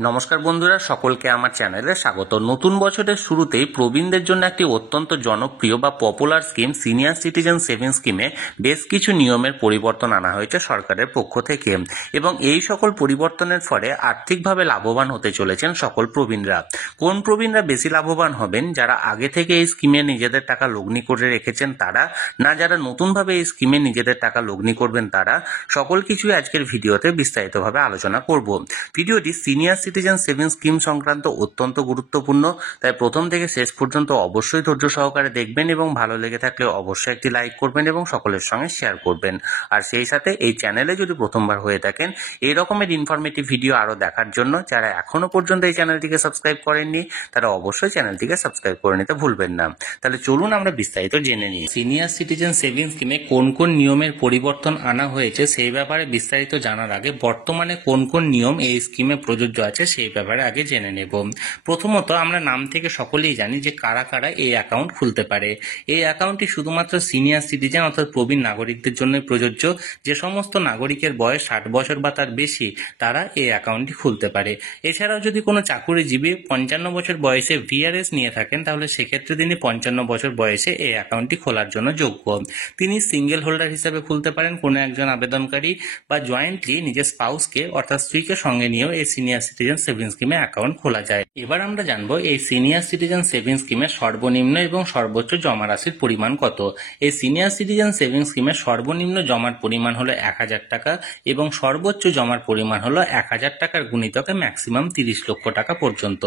নমস্কার বন্ধুরা, সকলকে আমার চ্যানেলে স্বাগত। নতুন বছরের শুরুতেই প্রবীণদের জন্য একটি অত্যন্ত জনপ্রিয় বা popular scheme senior citizen savings স্কিমে বেশ কিছু নিয়মের পরিবর্তন আনা হয়েছে সরকারের পক্ষ থেকে, এবং এই সকল পরিবর্তনের ফলে আর্থিকভাবে লাভবান হতে চলেছেন সকল প্রবীণরা। কোন প্রবীণরা বেশি লাভবান হবেন? যারা আগে থেকে এই স্কিমে নিজেদের টাকা লগ্নি করে রেখেছেন তারা, না যারা নতুনভাবে এই স্কিমে নিজেদের টাকা লগ্নি করবেন তারা? সকল কিছুই আজকের ভিডিওতে বিস্তারিতভাবে আলোচনা করব। ভিডিওটি সিনিয়র সিটিজেন সেভিংস স্কিম সংক্রান্ত অত্যন্ত গুরুত্বপূর্ণ, তাই প্রথম থেকে শেষ পর্যন্ত অবশ্যই ধৈর্য সহকারে দেখবেন এবং ভালো লেগে থাকলে অবশ্যই একটি লাইক করবেন এবং সকলের সঙ্গে শেয়ার করবেন। আর সেই সাথে এই চ্যানেলে যদি প্রথমবার হয়ে থাকেন এই রকমের ইনফরমেটিভ ভিডিও আরও দেখার জন্য যারা এখনও পর্যন্ত এই চ্যানেলটিকে সাবস্ক্রাইব করেননি তারা অবশ্যই চ্যানেলটিকে সাবস্ক্রাইব করে নিতে ভুলবেন না। তাহলে চলুন আমরা বিস্তারিত জেনে নিই সিনিয়র সিটিজেন সেভিংস স্কিমে কোন কোন নিয়মের পরিবর্তন আনা হয়েছে সেই ব্যাপারে বিস্তারিত জানার আগে বর্তমানে কোন কোন নিয়ম এই স্কিমে প্রযোজ্য আছে সেই ব্যাপারে আগে জেনে নেব। প্রথমত, আমরা নাম থেকে সকলেই জানি যে কারা কারা এই অ্যাকাউন্ট খুলতে পারে। এই অ্যাকাউন্টটি শুধুমাত্র সিনিয়র সিটিজেন অর্থাৎ প্রবীণ নাগরিকদের জন্য প্রযোজ্য। যে সমস্ত নাগরিকের বয়স 60 বছর বা তার বেশি তারা এই অ্যাকাউন্টটি খুলতে পারে। এছাড়াও যদি কোনো চাকুরিজীবী 55 বছর বয়সে ভিআরএস নিয়ে থাকেন তাহলে সেক্ষেত্রে তিনি 55 বছর বয়সে এই অ্যাকাউন্টটি খোলার জন্য যোগ্য। তিনি সিঙ্গেল হোল্ডার হিসেবে খুলতে পারেন, কোনো একজন আবেদনকারী বা জয়েন্টলি নিজের স্পাউসকে অর্থাৎ স্ত্রীকে সঙ্গে নিয়েও এই সিনিয়র সিটিজেন সেভিংস স্কিমে অ্যাকাউন্ট খোলা যায়। এবার আমরা জানবো এই সিনিয়র সিটিজেন সেভিংস স্কিমের সর্বনিম্ন এবং সর্বোচ্চ জমা রাশির পরিমাণ কত। এই সিনিয়র সিটিজেন সেভিংস স্কিমের সর্বনিম্ন জমার পরিমাণ হলো 1000 টাকা এবং সর্বোচ্চ জমার পরিমাণ হলো 1000 টাকার গুণিতকে ম্যাক্সিমাম 30 লক্ষ টাকা পর্যন্ত।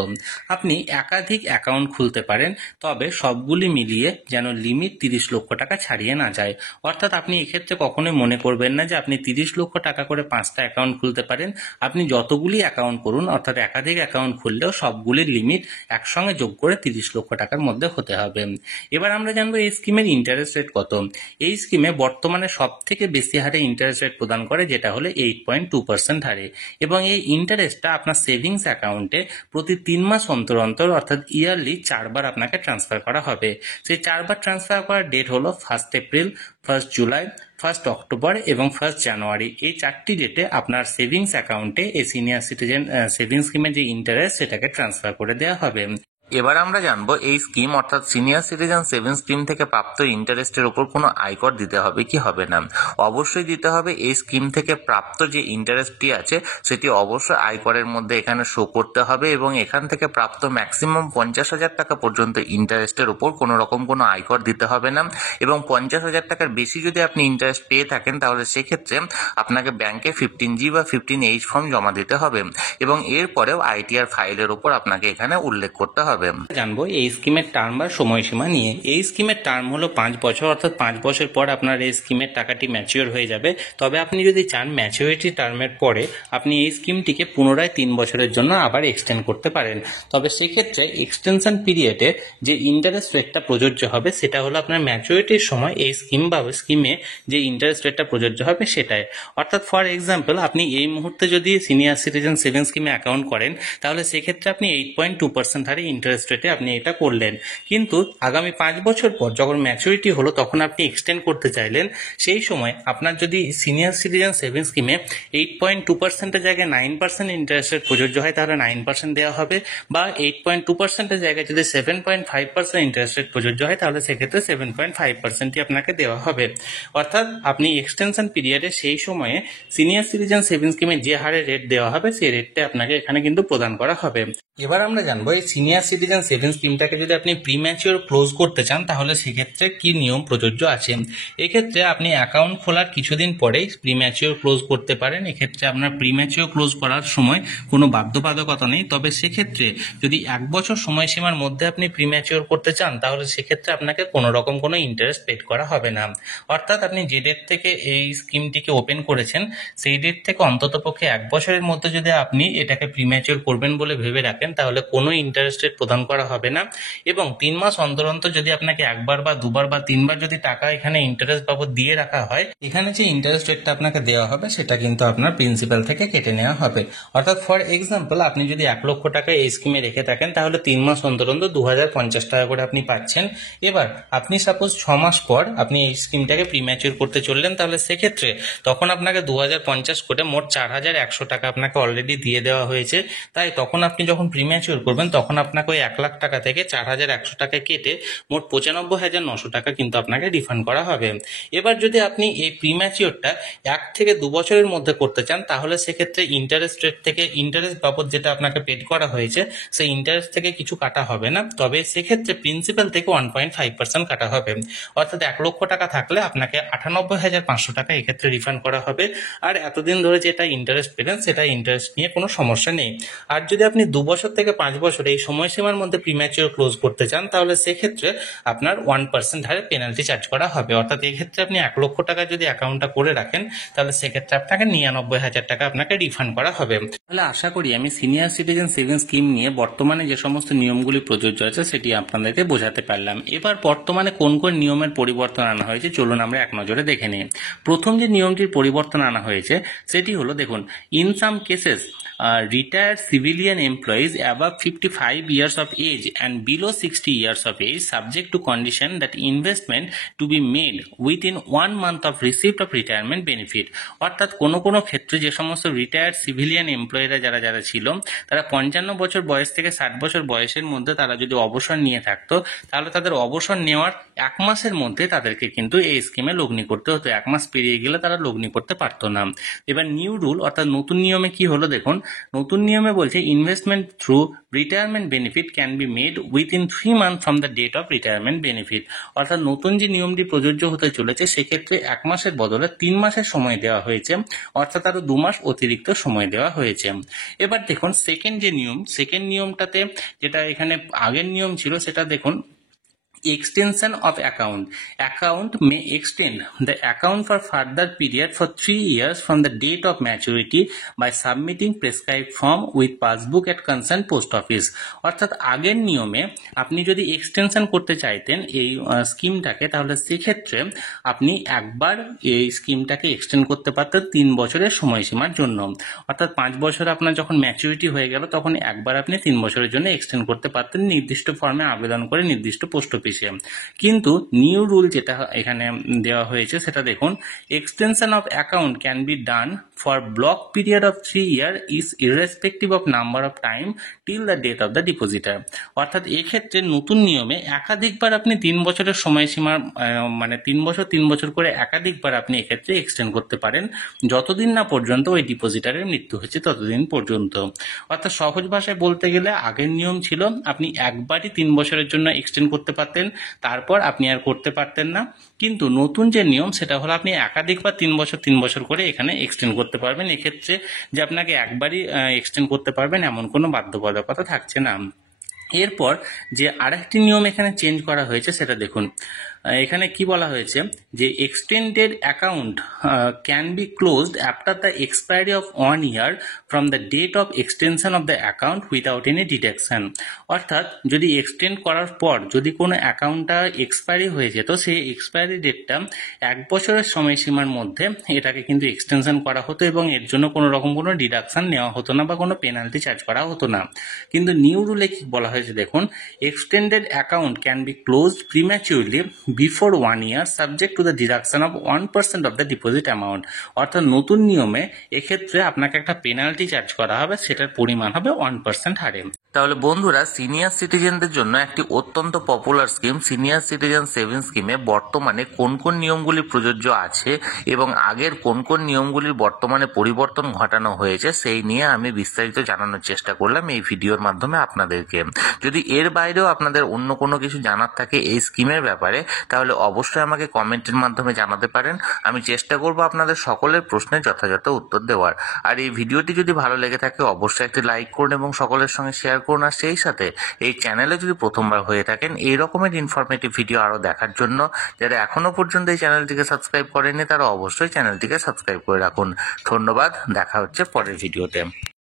আপনি একাধিক অ্যাকাউন্ট খুলতে পারেন, তবে সবগুলি মিলিয়ে যেন লিমিট 30 লক্ষ টাকা ছাড়িয়ে না যায়। অর্থাৎ আপনি এক্ষেত্রে কখনোই মনে করবেন না যে আপনি 30 লক্ষ টাকা করে 5টা অ্যাকাউন্ট খুলতে পারেন। আপনি যতগুলি অ্যাকাউন্ট করুন, অর্থাৎ একাধিক অ্যাকাউন্ট খুললেও সবগুলির লিমিট একসঙ্গে যোগ করে 30 লক্ষ টাকার মধ্যে হতে হবে। এবার আমরা জানবো এই স্কিমের ইন্টারেস্ট রেট কত। এই স্কিমে বর্তমানে সব থেকে বেশি হারে ইন্টারেস্ট রেট প্রদান করে, যেটা হলো 8.2% হারে, এবং এই ইন্টারেস্টটা আপনার সেভিংস অ্যাকাউন্টে প্রতি 3 মাস অন্তর অন্তর অর্থাৎ ইয়ারলি 4 বার আপনাকে ট্রান্সফার করা হবে। সেই 4 বার ট্রান্সফার করার ডেট হলো 1 এপ্রিল, 1 জুলাই, 1 অক্টোবর এবং 1 জানুয়ারি। এই 4টি ডেটে আপনার সেভিংস অ্যাকাউন্টে এই সিনিয়র সিটিজেন সেভিংস স্কিমের যে ইন্টারেস্ট সেটাকে ট্রান্সফার করে দেওয়া হবে। এবার আমরা জানবো এই স্কিম অর্থাৎ সিনিয়র সিটিজেন সেভিংস স্কিম থেকে প্রাপ্ত ইন্টারেস্টের উপর কোনো আয়কর দিতে হবে কি হবে না। অবশ্যই দিতে হবে। এই স্কিম থেকে প্রাপ্ত যে ইন্টারেস্টটি আছে সেটি অবশ্যই আয়করের মধ্যে এখানে শো করতে হবে, এবং এখান থেকে প্রাপ্ত ম্যাক্সিমাম 50,000 টাকা পর্যন্ত ইন্টারেস্টের উপর কোনো রকম কোনো আয়কর দিতে হবে না। এবং 50,000 টাকার বেশি যদি আপনি ইন্টারেস্ট পেয়ে থাকেন তাহলে সেক্ষেত্রে আপনাকে ব্যাংকে 15G বা 15H ফর্ম জমা দিতে হবে, এবং এরপরেও আইটিআর ফাইলের উপর আপনাকে এখানে উল্লেখ করতে হবে। জানবো এই স্কিমের টার্ম বা সময়সীমা নিয়ে। এই স্কিমের টার্ম হলো 5 বছর, অর্থাৎ 5 বছর পর আপনার এই স্কিমের টাকাটি ম্যাচিওর হয়ে যাবে। তবে আপনি যদি চান ম্যাচিওরিটি টার্মের পরে আপনি এই স্কিমটিকে পুনরায় 3 বছরের জন্য আবার এক্সটেন্ড করতে পারেন। তবে সেক্ষেত্রে এক্সটেনশন পিরিয়ডে যে ইন্টারেস্ট রেটটা প্রযোজ্য হবে সেটা হলো আপনার ম্যাচিওরিটির সময় এই স্কিম বা স্কিমে যে ইন্টারেস্ট রেটটা প্রযোজ্য হবে সেটাই। অর্থাৎ ফর এক্সাম্পল, আপনি এই মুহূর্তে যদি সিনিয়র সিটিজেন সেভিংস স্কিমে অ্যাকাউন্ট করেন তাহলে সেক্ষেত্রে আপনি 8.2% হারে ইন্টারেস্ট রেটে আপনি এটা করলেন, কিন্তু আগামী 5 বছর পর যখন ম্যাচুরিটি হলো তখন আপনি এক্সটেন্ড করতে চাইলেন। সেই সময় আপনার যদি সিনিয়র সিটিজেন সেভিংস স্কিমে 8.2%-এর জায়গায় 9% ইন্টারেস্ট রেট প্রযোজ্য হয় তাহলে 9% দেওয়া হবে, বা 8.2%-এর জায়গায় যদি 7.5% ইন্টারেস্ট রেট প্রযোজ্য হয় তাহলে সেক্ষেত্রে 7.5%ই আপনাকে দেওয়া হবে। অর্থাৎ আপনি এক্সটেনশন পিরিয়ডে সেই সময়ে সিনিয়র সিটিজেন সেভিংস স্কিমে যে হারে রেট দেওয়া হবে সেই রেটটা আপনাকে এখানে কিন্তু প্রদান করা হবে। এবার আমরা জানবো এই সিনিয়র সিটিজেন সেভিংস স্কিমটাকে যদি আপনি প্রিম্যাচিওর ক্লোজ করতে চান তাহলে সেক্ষেত্রে কি নিয়ম প্রযোজ্য আছে। এক্ষেত্রে আপনি অ্যাকাউন্ট খোলার কিছুদিন পরেই প্রিম্যাচিওর ক্লোজ করতে পারেন। এক্ষেত্রে আপনার প্রিম্যাচিওর ক্লোজ করার সময় কোনো বাধ্যবাধকতা নেই, তবে সেক্ষেত্রে যদি 1 বছর সময়সীমার মধ্যে আপনি প্রিম্যাচিওর করতে চান তাহলে সেক্ষেত্রে আপনাকে কোনো রকম কোনো ইন্টারেস্ট পেড করা হবে না। অর্থাৎ আপনি যে ডেট থেকে এই স্কিমটিকে ওপেন করেছেন সেই ডেট থেকে অন্ততপক্ষে 1 বছরের মধ্যে যদি আপনি এটাকে প্রিম্যাচিওর করবেন বলে ভেবে রাখেন থাকেন তাহলে কোনো ইন্টারেস্ট রেট প্রদান করা হবে না, এবং 3 মাস অন্তর অন্তর যদি আপনাকে একবার বা দুবার বা তিনবার যদি টাকা এখানে ইন্টারেস্ট বাবদ দিয়ে রাখা হয়, এখানে যে ইন্টারেস্ট রেটটা আপনাকে দেওয়া হবে সেটা কিন্তু আপনার প্রিন্সিপাল থেকে কেটে নেওয়া হবে। অর্থাৎ ফর এক্সাম্পল আপনি যদি 1 লক্ষ টাকা এই স্কিমে রেখে থাকেন তাহলে 3 মাস অন্তর অন্তর 2050 টাকা করে আপনি পাচ্ছেন। এবার আপনি সাপোজ 6 মাস পর আপনি এই স্কিমটাকে প্রিম্যাচিউর করতে চললেন, তাহলে সেক্ষেত্রে তখন আপনাকে 2050 করে মোট 4100 টাকা আপনাকে অলরেডি দিয়ে দেওয়া হয়েছে। তাই তখন আপনি যখন প্রিম্যাচিউর করবেন তখন আপনাকে ওই 1 লাখ টাকা থেকে 4100 টাকা কেটে মোট 95,900 টাকা কিন্তু আপনাকে রিফান্ড করা হবে। এবার যদি আপনি এই প্রিম্যাচিওরটা 1 থেকে 2 বছরের মধ্যে করতে চান তাহলে সেক্ষেত্রে ইন্টারেস্ট রেট থেকে ইন্টারেস্ট বাবদ যেটা আপনাকে পেড করা হয়েছে সেই ইন্টারেস্ট থেকে কিছু কাটা হবে না, তবে সেক্ষেত্রে প্রিন্সিপাল থেকে 1.5% কাটা হবে। অর্থাৎ 1 লক্ষ টাকা থাকলে আপনাকে 98,500 টাকা এক্ষেত্রে রিফান্ড করা হবে। আর এতদিন ধরে যেটা ইন্টারেস্ট পেলেন সেটা ইন্টারেস্ট নিয়ে কোনো সমস্যা নেই। আর যদি আপনি 2 বছর থেকে 5 বছর এই সময়সীমার মধ্যে প্রিম্যাচিওর ক্লোজ করতে চান তাহলে সেক্ষেত্রে আপনার 1% হারে পেনাল্টি চার্জ করা হবে। অর্থাৎ এক্ষেত্রে আপনি 1 লক্ষ টাকা যদি অ্যাকাউন্টটা করে রাখেন তাহলে সেক্ষেত্রে আপনাকে 99,000 টাকা আপনাকে রিফান্ড করা হবে। তাহলে আশা করি আমি সিনিয়র সিটিজেন সেভিংস স্কিম নিয়ে বর্তমানে যে সমস্ত নিয়মগুলি প্রযোজ্য আছে সেটি আপনাদেরকে বোঝাতে পারলাম। এবার বর্তমানে কোন কোন নিয়মের পরিবর্তন আনা হয়েছে চলুন আমরা এক নজরে দেখে নিই। প্রথম যে নিয়মটির পরিবর্তন আনা হয়েছে সেটি হলো, দেখুন, in some cases retired civilian employees above 55 years of age and below 60 years of age subject to condition that investment to be made within 1 month of receipt of retirement benefit। অর্থাৎ কোনো কোনো ক্ষেত্রে যে সমস্ত রিটায়ার্ড সিভিলিয়ান এমপ্লয়িরা যারা যারা ছিল তারা 55 বছর বয়স থেকে 60 বছর বয়সের মধ্যে তারা যদি অবসর নিয়ে থাকতো তাহলে তাদের অবসর নেওয়ার 1 মাসের মধ্যে তাদেরকে কিন্তু এই স্কিমে লগ্নি করতে হতো। 1 মাস পেরিয়ে গেলে তারা লগ্নি করতে পারতো না। এবার নিউ রুল অর্থাৎ নতুন নিয়মে কি হলো, দেখুন, নতুন নিয়মে বলছে investment through retirement benefit can be made within 3 month from the date of retirement benefit. অর্থাৎ নতুন যে নিয়মটি প্রযোজ্য হতে চলেছে সেক্ষেত্রে 1 মাসের বদলে 3 মাসের সময় দেওয়া হয়েছে, অর্থাৎ আরো 2 মাস অতিরিক্ত সময় দেওয়া হয়েছে। এবার দেখুন সেকেন্ড নিয়মটাতে যেটা এখানে আগের নিয়ম ছিল সেটা দেখুন, extension of account may extend the account for further period for 3 years from the date of maturity by submitting prescribed form with passbook at concerned post office। অর্থাৎ আগের নিয়মে আপনি যদি এক্সটেনশন করতে চাইতেন এই স্কিমটাকে তাহলে সেক্ষেত্রে আপনি একবার এই স্কিমটাকে এক্সটেন্ড করতে পারতেন 3 বছরের সময়সীমার জন্য। অর্থাৎ 5 বছর আপনার যখন ম্যাচুরিটি হয়ে গেল তখন একবার আপনি 3 বছরের জন্য এক্সটেন্ড করতে পারতেন নির্দিষ্ট ফর্মে আবেদন করে নির্দিষ্ট পোস্ট অফিসে। কিন্তু নিউ রুল যেটা এখানে দেওয়া হয়েছে সেটা দেখুন, extension of account can be done for block period of 3 years is irrespective of number of time till the date of the depositor. অর্থাৎ এক্ষেত্রে নতুন নিয়মে একাধিকবার আপনি 3 বছরের সময়সীমার মানে 3 বছর করে একাধিকবার আপনি এক্ষেত্রে এক্সটেন্ড করতে পারেন যতদিন না পর্যন্ত ওই ডিপোজিটারের মৃত্যু হয়েছে ততদিন পর্যন্ত। অর্থাৎ সহজ ভাষায় বলতে গেলে আগের নিয়ম ছিল আপনি একবারই 3 বছরের জন্য এক্সটেন্ড করতে পারতেন, তারপর আপনি আর করতে পারতেন না। কিন্তু নতুন যে নিয়ম সেটা হলো আপনি একাধিকবার 3 বছর করে এখানে এক্সটেন্ড করতে পারবেন। এক্ষেত্রে যে আপনাকে একবারই এক্সটেন্ড করতে পারবেন এমন কোনো বাধ্যবাধকতা থাকছে না। এরপর যে আরেকটি নিয়ম এখানে চেঞ্জ করা হয়েছে সেটা দেখুন, এখানে কি বলা হয়েছে যে extended account can be closed after the expiry of 1 year from the date of extension of the account without any deduction. অর্থাৎ যদি এক্সটেন্ড করার পর যদি কোনো অ্যাকাউন্টটা এক্সপায়ারি হয়ে যেত সেই এক্সপায়ারি ডেটটা 1 বছরের সময়সীমার মধ্যে এটাকে কিন্তু এক্সটেনশন করা হতো এবং এর জন্য কোনো রকম কোনো ডিডাকশন নেওয়া হতো না বা কোনো পেনাল্টি চার্জ করা হতো না। কিন্তু নিউ রুলে কি বলা হয়েছে দেখুন, extended account can be closed prematurely before 1 year subject to the deduction of 1% of the deposit amount। অর্থাৎ নতুন নিয়মে এক্ষেত্রে আপনাকে একটা পেনাল্টি চার্জ করা হবে, সেটার পরিমাণ হবে 1% হারে। তাহলে বন্ধুরা, সিনিয়র সিটিজেনদের জন্য একটি অত্যন্ত popular scheme senior citizen savings স্কিমে বর্তমানে কোন কোন নিয়মগুলি প্রযোজ্য আছে এবং আগের কোন কোন নিয়মগুলির বর্তমানে পরিবর্তন ঘটানো হয়েছে সেই নিয়ে আমি বিস্তারিত জানানোর চেষ্টা করলাম এই ভিডিওর মাধ্যমে আপনাদেরকে। যদি এর বাইরেও আপনাদের অন্য কোনো কিছু জানার থাকে এই স্কিমের ব্যাপারে তাহলে অবশ্যই আমাকে কমেন্টের মাধ্যমে জানাতে পারেন। আমি চেষ্টা করব আপনাদের সকলের প্রশ্নের যথাযথ উত্তর দেওয়ার। আর এই ভিডিওটি যদি ভালো লেগে থাকে অবশ্যই একটি লাইক করুন এবং সকলের সঙ্গে শেয়ার করুন। আর সেই সাথে এই চ্যানেলে যদি প্রথমবার হয়ে থাকেন এই রকমের ইনফরমেটিভ ভিডিও আরও দেখার জন্য যারা এখনো পর্যন্ত এই চ্যানেলটিকে সাবস্ক্রাইব করেননি তারা অবশ্যই চ্যানেলটিকে সাবস্ক্রাইব করে রাখুন। ধন্যবাদ, দেখা হচ্ছে পরের ভিডিওতে।